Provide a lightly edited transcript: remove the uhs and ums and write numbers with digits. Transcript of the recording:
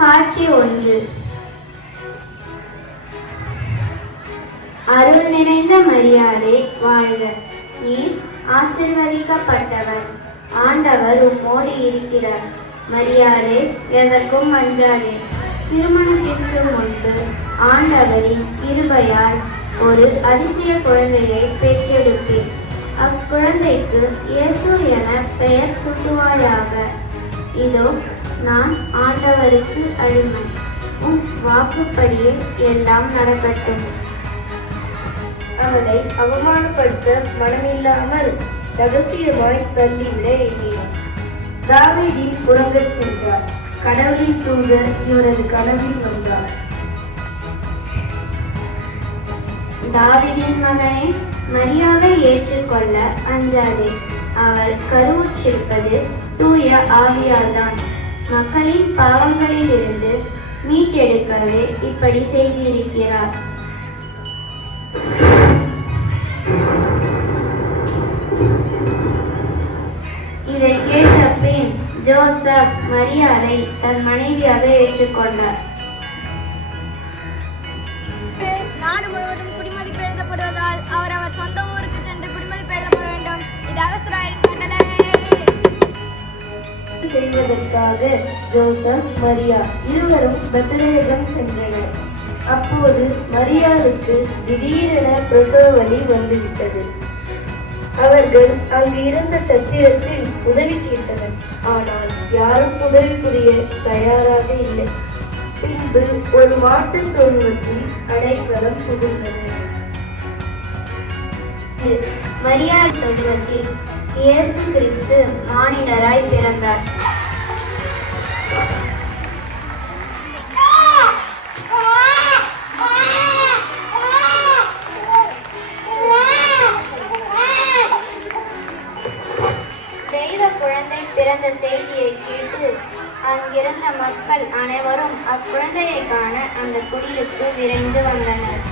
காட்சி 1. அருள் நிறைந்த மரியாளே வாழ்க. நீர் ஆசீர்வதிக்கப்பட்டவர். ஆண்டவர் உம்மோடு இருக்கிறார். மரியாளே, எதற்கும் அஞ்சாதே. திருமணத்திற்கு முன்பு ஆண்டவரின் கிருபையால் ஒரு அதிசய குழந்தையை பெற்றெடுப்பீர். அக்குழந்தைக்கு இயேசு என பெயர் சூட்டுவாயாக. இதோ நான் ஆண்டவருக்கு அடிமை. உம் வாக்குப்படியே எல்லாம் நடக்கட்டும். அவளை அவமானப்படுத்த மனமில்லாமல் ரகசியமாய் தள்ளிவிட எண்ணினார். தாவீதின் புறங்கள் சென்றார். கடவுளின் தூதர் இவரது கனவில் வந்தார். தாவீதின் மகனே, மரியாவை ஏற்றுக்கொள்ள அஞ்சாதே. அவள் கருவுற்றிருப்பது தூய ஆவியால்தான். மக்களின் பாவங்களிலிருந்து மீட்டெடுக்கவே இப்படி செய்திருக்கிறார். இதை கேட்ட பின் ஜோசப் மரியாளை தன் மனைவியாக ஏற்றுக்கொண்டார். நாடு முழுவதும் குடிமதிப்பு எழுதப்படுவதால் அவர் சொந்த ஊருக்கு சென்று குடிமதிப்பு எழுதப்பட வேண்டும். இது அகஸ்தியரின் கட்டளை. செய்வதற்காக ஜோசப் மரியா இருவரும் பெத்லகேம் சென்றனர். அப்போது மரியாளுக்கு திடீரென பிரசவ வலி வந்துவிட்டது. அவர்கள் அங்கு இருந்த சத்திரத்தில் உதவி கேட்டனர். ஆனால் யாரும் உதவி புரிய தயாராக இல்லை. பின்பு ஒரு மாட்டு தொழுவத்தில் அடைக்கலம் புகுந்தது. மரியாள் தொழுவத்தில் இயேசு கிறிஸ்து மானிடராய் பிறந்தார். தெய்வ குழந்தை பிறந்த செய்தியை கேட்டு அங்கிருந்த மக்கள் அனைவரும் அக்குழந்தையை காண அந்த குடிலுக்கு விரைந்து வந்தனர்.